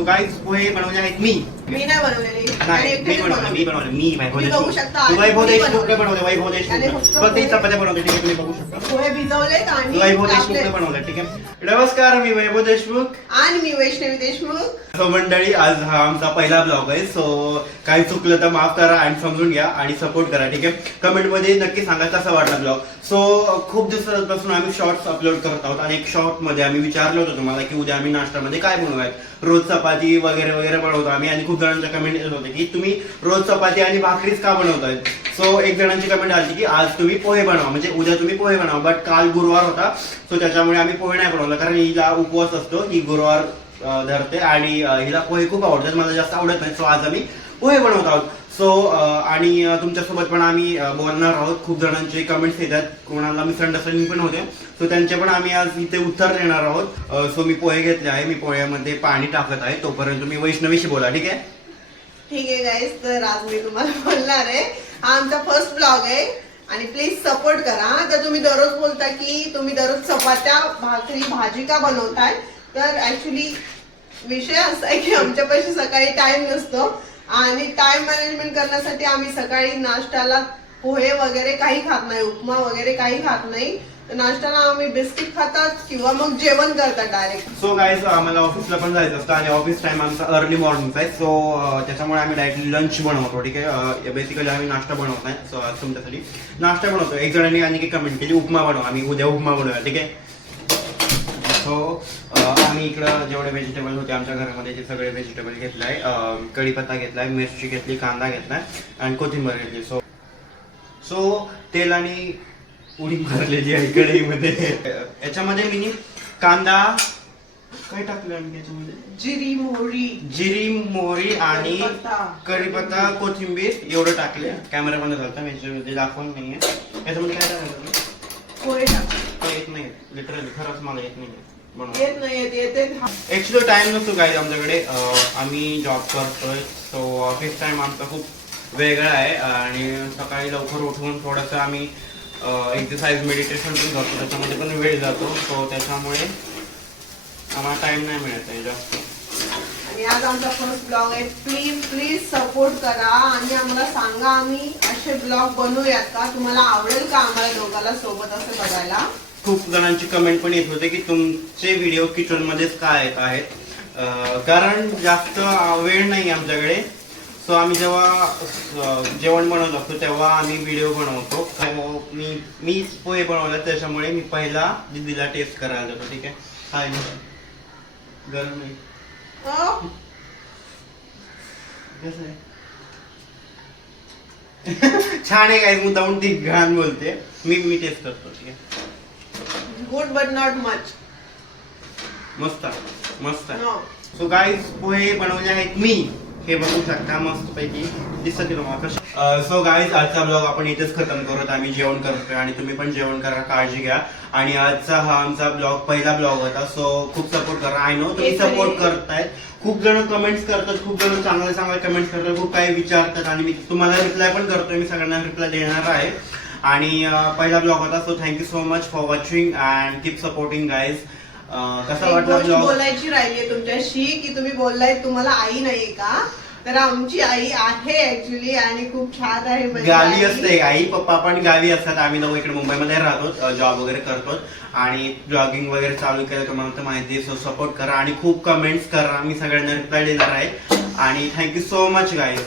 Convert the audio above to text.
So guys पोहे बनवले आहेत मी. मी नाही बनवलेली. नाही मी बनवलं मी बनवलं मी वैभव बघू देशमुख. शकता, तू वैभव देशमुख बनवलं. बनवलं वैभव देशमुख फक्त चपात्या बनवते ठीक आहे तुम्ही बघू शकता. पोहे भिजवलेत आणि वैभव देशमुखने. बनवलं ठीक आहे. नमस्कार मी वैभव देशमुख. आणि मी वैष्णवी देशमुख. सो मंडळी आज हा आमचा पहिला ब्लॉग आहे. सो काही चुकलं तर माफ करा आणि समजून घ्या आणि सपोर्ट करा ठीक आहे? कमेंटमध्ये नक्की सांगा कसा वाटला ब्लॉग सो खूप दिवसापासून आम्ही शॉर्ट्स अपलोड करत आहोत आणि एक शॉर्टमध्ये आम्ही विचारलं होतं तुम्हाला की उद्या आम्ही नाश्त्यामध्ये काय बनवूयात? रोज चपाती वगैरे वगैरे बनवतो आम्ही आणि खूप जणांच्या कमेंट येत होते की तुम्ही रोज चपाती आणि भाकरीच का बनवताय? सो एक जणांची कमेंट आली की आज तुम्ही पोहे बनवा. म्हणजे उद्या तुम्ही पोहे बनवा. बट काल गुरुवार होता. सो त्याच्यामुळे आम्ही पोहे नाही बनवलं कारण हिला उपवास असतो. ही गुरुवार धरते आणि हिला पोहे खूप आवडतात. मला जास्त आवडत नाही सो आज आम्ही पोहे बनवत आहोत. सो आणि तुमच्यासोबत पण आम्ही बोलणार आहोत. खूप जणांचे कमेंट्स येतात. कोणाला मिसअंडरस्टँडिंग पण होते. सो त्यांचे पण आम्ही आज इथे उत्तर देणार आहोत. सो मी पोहे घेतले आहे. मी पोह्यामध्ये पाणी टाकत आहे. तोपर्यंत तुम्ही वैष्णवीशी बोला ठीक आहे? ठीक आहे गाईस तर आज मी तुम्हाला बोलणार आहे. हा आमचा फर्स्ट ब्लॉग आहे. आणि प्लीज सपोर्ट करा. तर तुम्ही दररोज बोलता की तुम्ही दररोज चपात्या भाकरी भाजी का बनवताय? तर ऍक्च्युली विषय असा आहे की आमच्यापाशी सकाळी टाइम नसतो आणि टाइम मॅनेजमेंट करण्यासाठी आम्ही सकाळी नाश्त्याला पोहे वगैरे काही खात नाही उपमा वगैरे काही खात नाही. तर नाश्त्याला आम्ही बिस्किट खातात किंवा मग जेवण करतात डायरेक्ट सो गाईज आम्हाला ऑफिसला पण जायचं असतं आणि ऑफिस टाइम आमचा अर्ली मॉर्निंगचा आहे. सो त्याच्यामुळे आम्ही डायरेक्टली लंच बनवतो ठीक आहे? बेसिकली आम्ही नाश्ता बनवत नाही. सो आज तुमच्यासाठी नाश्ता बनवतो. एक जणांनी आणि कमेंट केली उपमा बनवा. आम्ही उद्या उपमा बनवूया ठीक आहे? सो आम्ही इकडं जेवढे व्हेजिटेबल होते आमच्या घरामध्ये ते सगळे व्हेजिटेबल घेतले आहे कढीपत्ता घेतलाय मिरची घेतली कांदा घेतलाय आणि कोथिंबीर घेतली. सो सो तेलाने उडी मारलेली आहे कढईमध्ये. याच्यामध्ये मी कांदा काय टाकलं आम्ही त्याच्यामध्ये? जिरी मोहरी. जिरी मोहरी आणि कढीपत्ता. कोथिंबीर एवढं टाकले कॅमेरामध्ये घालता मी याच्यामध्ये दाखवून नाहीये. याच्यामध्ये काय टाकलं पोहे टाक मला येत नाही लिटरली खरंच मला येत नाही. येत नाही येत येते ऍक्च्युली टाइम नसतो काय आमच्याकडे. आम्ही जॉब करतोय. सो ऑफिस टाइम आमचा खूप वेगळा आहे. आणि सकाळी लवकर उठून थोडंसं आम्ही एक्सरसाइज मेडिटेशन पण करतो. त्याच्यामध्ये पण वेळ जातो. सो त्याच्यामुळे आम्हाला टाइम नाही मिळत आहे जास्त. आणि आज आमचा फर्स्ट ब्लॉग आहे. प्लीज प्लीज सपोर्ट करा आणि आम्हाला सांगा आम्ही असे ब्लॉग बनवूयात का? तुम्हाला आवडेल का आम्हाला दोघाला सोबत असं बघायला? खूप जणांची कमेंट पण येत होते की तुमचे व्हिडिओ किचन मध्येच काय येत आहेत? कारण जास्त वेळ नाही आमच्याकडे. सो आम्ही जेव्हा जेवण बनवत असतो तेव्हा आम्ही व्हिडिओ बनवतो. मी मी पोहे बनवला त्याच्यामुळे मी पहिला दिदीला टेस्ट करायला जातो. ठीक आहे? हाय गरम नाही अं? कसं आहे? छान आहे काय मुद्दाहून ती घाण बोलते. मी मी टेस्ट करतो. ठीक आहे? गुड बट नॉट मच मस्त मस्त सो गाईज पोहे बनवले आहेत मी. हे बघू शकता मस्त पैकी दिसत सो गाईज आजचा ब्लॉग आपण इथेच खतम करत. आम्ही जेवण करतोय आणि तुम्ही पण जेवण करा काळजी घ्या. आणि आजचा हा आमचा ब्लॉग पहिला ब्लॉग होता. सो खूप सपोर्ट करा. आय नो तुम्ही. सपोर्ट करतायत. खूप जण कमेंट्स करतात खूप जण चांगले चांगले कमेंट्स करतात खूप काही विचारतात. आणि मी तुम्हाला रिप्लाय पण करतोय. मी सगळ्यांना रिप्लाय देणार आहे. आणि पहिला ब्लॉग होता so thank you so much for watching and keep supporting guys कसा वाटला ब्लॉग बोलायची राहिली तुमच्याशी की तुम्ही बोललाय तुम्हाला आई नाहीये का? तर आमची आई आहे ऍक्च्युली आणि खूप छान आहे माझी गावी. असते आई पप्पा पण गावी असतात. आम्ही दोघं इकडे मुंबईमध्ये राहतो जॉब वगैरे करतो. आणि ब्लॉगिंग वगैरे चालू केलं तुम्हाला तर माहिती आहे सो सपोर्ट करा. आणि खूप कमेंट्स करा. मी सगळ्यांना रिप्लाय देणार आहे. आणि थँक्यू सो मच गाईज